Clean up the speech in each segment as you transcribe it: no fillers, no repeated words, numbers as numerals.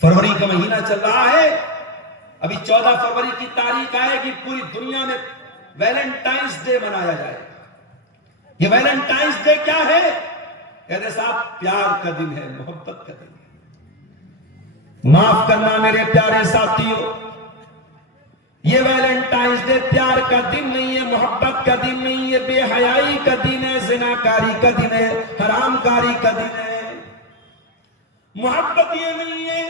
فروری کا مہینہ چل رہا ہے، ابھی 14 فروری کی تاریخ آئے گی، پوری دنیا میں ویلنٹائنز ڈے منایا جائے گا۔ یہ ویلنٹائنز ڈے کیا ہے؟ کہتے صاحب پیار کا دن ہے، محبت کا دن ہے۔ معاف کرنا میرے پیارے ساتھیوں، یہ ویلنٹائنز ڈے پیار کا دن نہیں ہے، محبت کا دن نہیں ہے، بے حیائی کا دن ہے، زناکاری کا دن ہے، حرام کاری کا دن ہے۔ محبت یہ نہیں ہے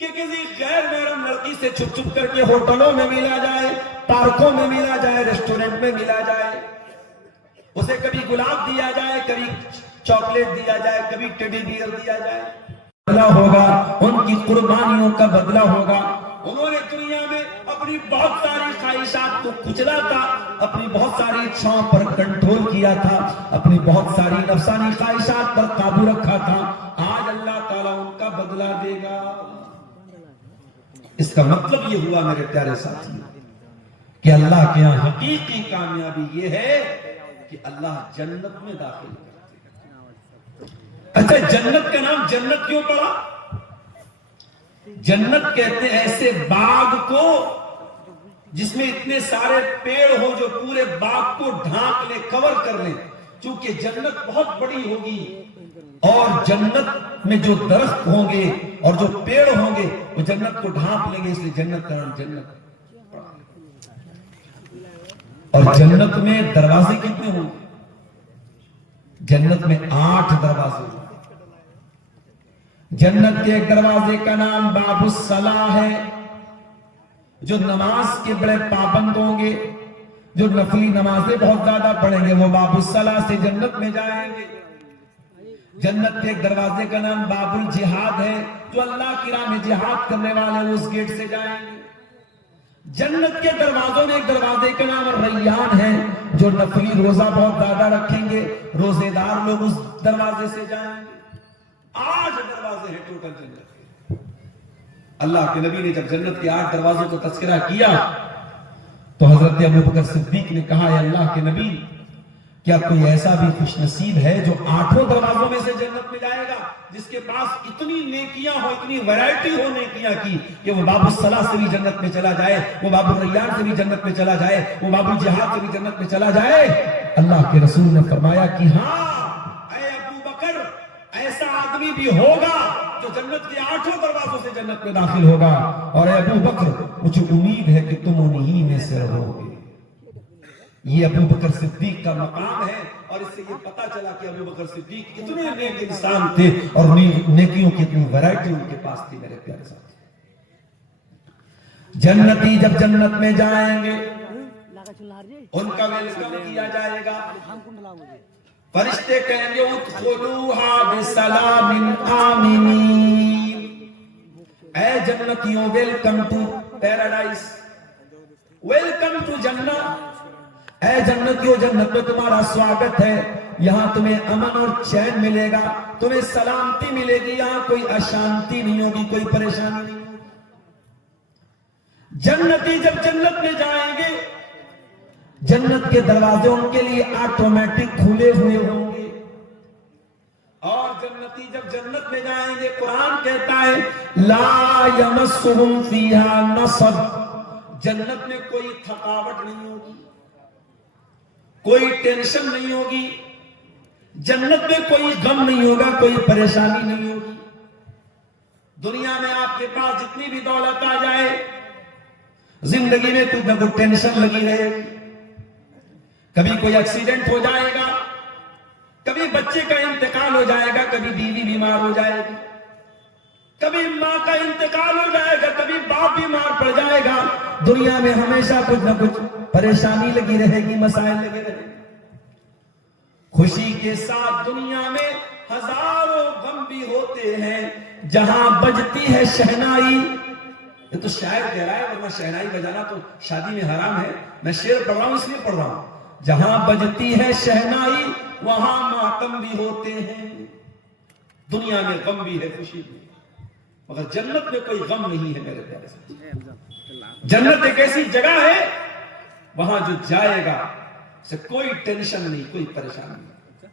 کہ کسی غیر محرم لڑکی سے چھپ چھپ کر کے ہوٹلوں میں ملا جائے، پارکوں میں ملا جائے، ریسٹورنٹ میں ملا جائے، اسے کبھی گلاب دیا جائے، کبھی چاکلیٹ دیا جائے، کبھی ٹیڈی بیئر دیا جائے۔ بدلہ ہوگا، ان کی قربانیوں کا بدلہ ہوگا۔ انہوں نے دنیا میں اپنی بہت ساری خواہشات کو کچلا تھا، اپنی بہت ساری اچھاؤں پر کنٹرول کیا تھا، اپنی بہت ساری نفسانی خواہشات پر قابو رکھا تھا۔ آج اللہ تعالیٰ ان کا بدلہ دے گا۔ اس کا مطلب یہ ہوا میرے پیارے ساتھی کہ اللہ کے یہاں حقیقی کامیابی یہ ہے کہ اللہ جنت میں داخل کرتے ہیں۔ اچھا، جنت کا نام جنت کیوں پڑا؟ جنت کہتے ہیں ایسے باغ کو جس میں اتنے سارے پیڑ ہو جو پورے باغ کو ڈھانک لے، کور کر لیں۔ چونکہ جنت بہت بڑی ہوگی اور جنت میں جو درخت ہوں گے اور جو پیڑ ہوں گے وہ جنت کو ڈھانپ لیں گے، اس لیے جنت کا نام جنت۔ اور جنت میں دروازے کتنے ہوں گے؟ جنت میں 8 دروازے ہوں گے۔ جنت کے ایک دروازے کا نام باب الصلاح ہے، جو نماز کے بڑے پابند ہوں گے، جو نفلی نمازیں بہت زیادہ پڑھیں گے، وہ باب الصلاح سے جنت میں جائیں گے۔ جنت کے ایک دروازے کا نام باب الجہاد ہے، جو اللہ کی راہ میں جہاد کرنے والے اس گیٹ سے جائیں گے۔ جنت کے دروازوں میں ایک دروازے کا نام ریان ہے، جو نفلی روزہ بہت زیادہ رکھیں گے، روزے دار لوگ اس دروازے سے جائیں گے۔ 8 دروازے ہیں ٹوٹل جنت کے۔ اللہ کے نبی نے جب جنت کے 8 دروازوں کو تذکرہ کیا تو حضرت ابوبکر صدیق نے کہا، اے اللہ کے نبی، کیا کوئی ایسا بھی خوش نصیب ہے جو 8 دروازوں میں سے جنت میں جائے گا، جس کے پاس اتنی نیکیاں ہو، اتنی ویرائٹی ہو نیکیاں کی کہ وہ باب الصلاح سے بھی جنت میں چلا جائے، وہ باب الریان سے بھی جنت میں چلا جائے، وہ باب الجہاد سے بھی جنت میں چلا جائے؟ اللہ کے رسول نے فرمایا کہ ہاں اے ابوبکر، ایسا آدمی بھی ہوگا جو جنت کے 8 دروازوں سے جنت میں داخل ہوگا، اور اے ابوبکر مجھے امید ہے کہ تم انہی میں سے رہو گے۔ یہ ابوبکر صدیق کا مقام ہے، اور اس سے یہ پتا چلا کہ ابوبکر صدیق اتنے نیک انسان تھے اور نیکیوں کی اتنی ویرائٹی ان کے پاس تھی۔ میرے پیارے ساتھی، جنتی جب جنت میں جائیں گے ان کا ویلکم کیا جائے گا، فرشتے کہیں گے ادخلوها بسلام آمنین، اے جنتیوں welcome to paradise, welcome to جنت، اے جنتیوں جنت میں تمہارا سواگت ہے، یہاں تمہیں امن اور چین ملے گا، تمہیں سلامتی ملے گی، یہاں کوئی اشانتی نہیں ہوگی، کوئی پریشانی نہیں ہوگی۔ جنتی جب جنت میں جائیں گے جنت کے دروازے ان کے لیے آٹومیٹک کھلے ہوئے ہوں گے، اور جنتی جب جنت میں جائیں گے قرآن کہتا ہے لا یمسہم فیہا نصب، جنت میں کوئی تھکاوٹ نہیں ہوگی، کوئی ٹینشن نہیں ہوگی، جنت میں کوئی غم نہیں ہوگا، کوئی پریشانی نہیں ہوگی۔ دنیا میں آپ کے پاس جتنی بھی دولت آ جائے، زندگی میں کچھ نہ کچھ ٹینشن لگی رہے گی، کبھی کوئی ایکسیڈنٹ ہو جائے گا، کبھی بچے کا انتقال ہو جائے گا، کبھی بیوی بیمار ہو جائے گی، کبھی ماں کا انتقال ہو جائے گا، کبھی باپ بیمار پڑ جائے گا۔ دنیا میں ہمیشہ کچھ نہ کچھ پریشانی لگی رہے گی، مسائل لگے رہے گی۔ خوشی کے ساتھ دنیا میں ہزاروں غم بھی ہوتے ہیں، جہاں بجتی ہے شہنائی، یہ تو شاعر کہہ رہا ہے، ورنہ شہنائی بجانا تو شادی میں حرام ہے، میں شعر پڑھ رہا ہوں اس لیے پڑھ رہا ہوں۔ جہاں بجتی ہے شہنائی وہاں ماتم بھی ہوتے ہیں، دنیا میں غم بھی ہے، خوشی بھی ہے، مگر جنت میں کوئی غم نہیں ہے میرے پیارے ساتھی۔ جنت ایک ایسی جگہ ہے وہاں جو جائے گا اسے کوئی ٹینشن نہیں، کوئی پریشانی نہیں۔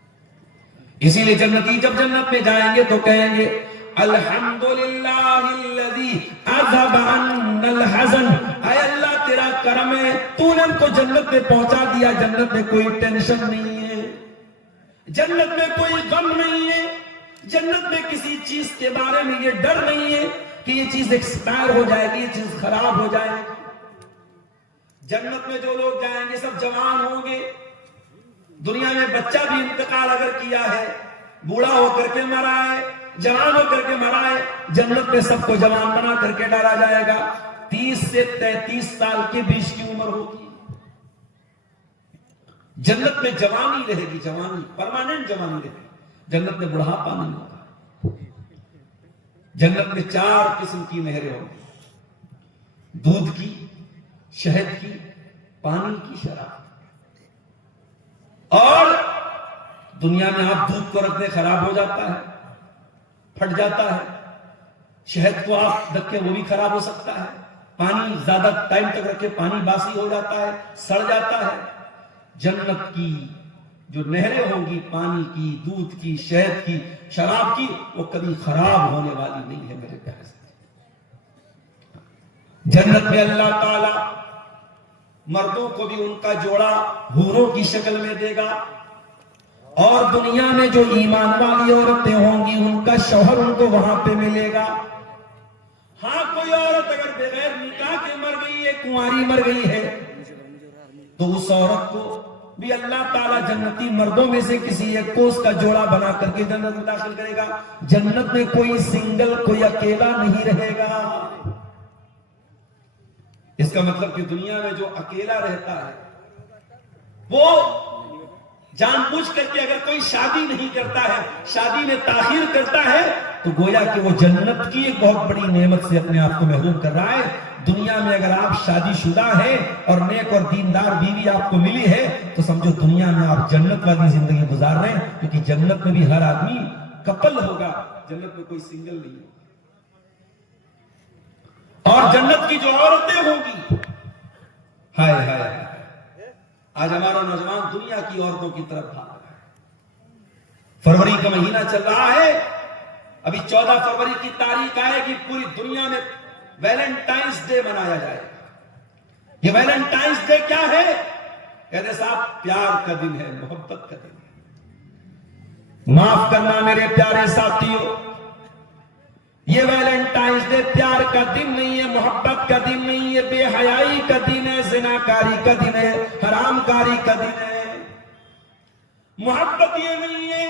اسی لیے جنتی جب جنت میں جائیں گے تو کہیں گے الحمدللہ جنت میں پہنچا دیا. جنت میں کوئی ٹینشن نہیں ہے, جنت میں کوئی غم نہیں ہے, جنت میں کسی چیز کے بارے میں یہ ڈر نہیں ہے کہ یہ چیز ایکسپائر ہو جائے گی, یہ چیز خراب ہو جائے گی. جنت میں جو لوگ جائیں گے سب جوان ہوں گے. دنیا میں بچہ بھی انتقال اگر کیا ہے, بوڑھا ہو کر کے مرا ہے, جوان ہو کر کے مرا ہے, جنت میں سب کو جوان بنا کر کے ڈالا جائے گا. 30 سے 33 سال کے بیچ کی عمر ہوگی. جنت میں جوانی رہے گی, جوانی پرماننٹ جوانی رہے گی. جنت میں بڑھاپا نہیں ہوگا. جنت میں 4 قسم کی نہریں ہوں گی, دودھ کی, شہد کی, پانی کی, شراب. اور دنیا میں آپ دودھ کو رکھ دیں خراب ہو جاتا ہے, پھٹ جاتا ہے. شہد کو آپ رکھیں وہ بھی خراب ہو سکتا ہے. پانی زیادہ ٹائم تک رکھے پانی باسی ہو جاتا ہے, سڑ جاتا ہے. جنت کی جو نہریں ہوں گی, پانی کی, دودھ کی, شہد کی, شراب کی, وہ کبھی خراب ہونے والی نہیں ہے میرے پیارے سے. جنت میں اللہ تعالی مردوں کو بھی ان کا جوڑا حوروں کی شکل میں دے گا, اور دنیا میں جو ایمان والی عورتیں ہوں گی ان کا شوہر ان کو وہاں پہ ملے گا. ہاں کوئی عورت اگر بغیر نکاح کے مر گئی ہے, کنواری مر گئی ہے, تو اس عورت کو بھی اللہ تعالیٰ جنتی مردوں میں سے کسی ایک کو اس کا جوڑا بنا کر کے جنت میں داخل کرے گا. جنت میں کوئی سنگل, کوئی اکیلا نہیں رہے گا. اس کا مطلب کہ دنیا میں جو اکیلا رہتا ہے وہ جان بوجھ کر کے اگر کوئی شادی نہیں کرتا ہے, شادی میں تاخیر کرتا ہے, تو گویا کہ وہ جنت کی ایک بہت بڑی نعمت سے اپنے آپ کو محروم کر رہا ہے. دنیا میں اگر آپ شادی شدہ ہیں اور نیک اور دیندار بیوی آپ کو ملی ہے تو سمجھو دنیا میں آپ جنت والی زندگی گزار رہے ہیں, کیونکہ جنت میں بھی ہر آدمی کپل ہوگا, جنت میں کوئی سنگل نہیں ہوگا. اور جنت کی جو عورتیں ہوں گی, ہائے ہائے, آج ہمارا نوجوان دنیا کی عورتوں کی طرف بھاگ رہا ہے. فروری کا مہینہ چل رہا ہے, ابھی 14 فروری کی تاریخ آئے گی, پوری دنیا میں ویلنٹائنس ڈے منایا جائے گا. یہ ویلنٹائنس ڈے کیا ہے؟ کہتے صاحب پیار کا دن ہے, محبت کا دن ہے. معاف کرنا میرے پیارے ساتھیوں, یہ ویلنٹائنس ڈے پیار کا دن نہیں ہے, محبت کا دن نہیں ہے, بے حیائی کا دن ہے, زناکاری کا دن ہے, حرام کاری کا دن ہے. محبت یہ نہیں ہے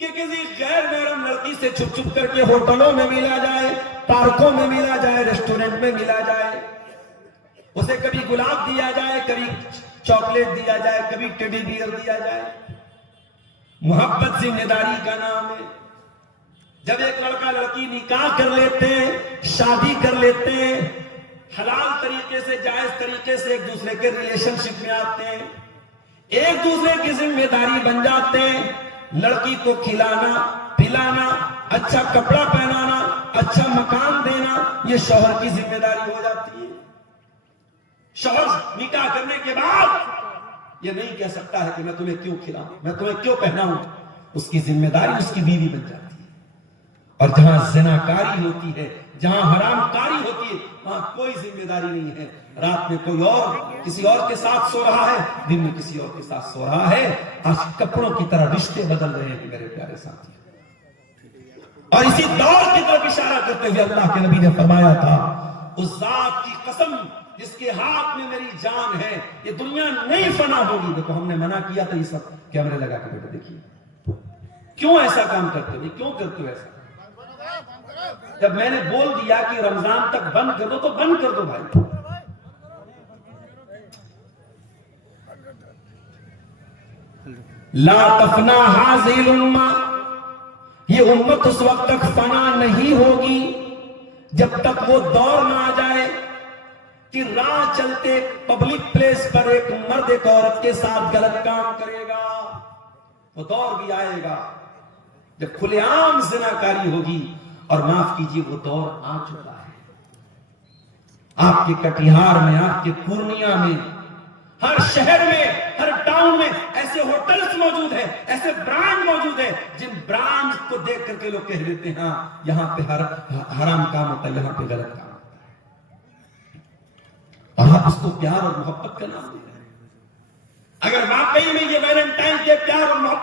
کہ کسی غیر محرم لڑکی سے چھپ چھپ کر کے ہوٹلوں میں ملا جائے, پارکوں میں ملا جائے, ریسٹورنٹ میں ملا جائے, اسے کبھی گلاب دیا جائے, کبھی چاکلیٹ دیا جائے, کبھی ٹیڈی بیئر دیا جائے. محبت ذمہ داری کا نام ہے. جب ایک لڑکا لڑکی نکاح کر لیتے ہیں, شادی کر لیتے ہیں, حلال طریقے سے, جائز طریقے سے ایک دوسرے کے ریلیشن شپ میں آتے ہیں, ایک دوسرے کی ذمہ داری بن جاتے ہیں. لڑکی کو کھلانا پلانا, اچھا کپڑا پہنانا, اچھا مکان دینا, یہ شوہر کی ذمہ داری ہو جاتی ہے. شوہر نکاح کرنے کے بعد یہ نہیں کہہ سکتا ہے کہ میں تمہیں کیوں کھلاؤں, میں تمہیں کیوں پہناؤں. اس کی ذمہ داری اس کی بیوی بن جاتی ہے. اور جہاں زناکاری ہوتی ہے, جہاں حرام کاری ہوتی ہے, وہاں کوئی ذمہ داری نہیں ہے. رات میں کوئی اور کسی اور کے ساتھ سو رہا ہے, دن میں کسی اور کے ساتھ سو رہا ہے. آج کپڑوں کی طرح رشتے بدل رہے ہیں میرے پیارے ساتھی. اور اسی دور کی طرف اشارہ کرتے ہوئے اللہ کے نبی نے فرمایا تھا, اس ذات کی قسم جس کے ہاتھ میں میری جان ہے, یہ دنیا نہیں فنا ہوگی. دیکھو ہم نے منع کیا تھا, یہ سب کیمرے لگا کے بیٹھے دیکھیے کیوں ایسا کام کرتے ہو, کیوں کرتے ہو ایسا. جب میں نے بول دیا کہ رمضان تک بند کر دو تو بند کر دو بھائی. لا تفنا هذه الامه, یہ امت اس وقت تک فنا نہیں ہوگی جب تک وہ دور نہ آ جائے کہ راہ چلتے پبلک پلیس پر ایک مرد ایک عورت کے ساتھ غلط کام کرے گا. وہ دور بھی آئے گا جب کھلے عام زناکاری ہوگی. اور معاف کیجیے وہ دور آ چکا ہے. آپ کے کٹیہار میں, آپ کے پورنیہ میں, ہر شہر میں, ہر ٹاؤن میں ایسے ہوٹلز موجود ہیں, ایسے برانڈ موجود ہیں جن برانڈ کو دیکھ کر کے لوگ کہہ دیتے ہیں ہاں یہاں پہ حرام کام ہوتا ہے, یہاں پہ غلط کام ہوتا ہے. اور آپ اس کو پیار اور محبت کا نام دے رہے ہیں. اگر واقعی میں یہ ویلنٹائن کے پیار اور محبت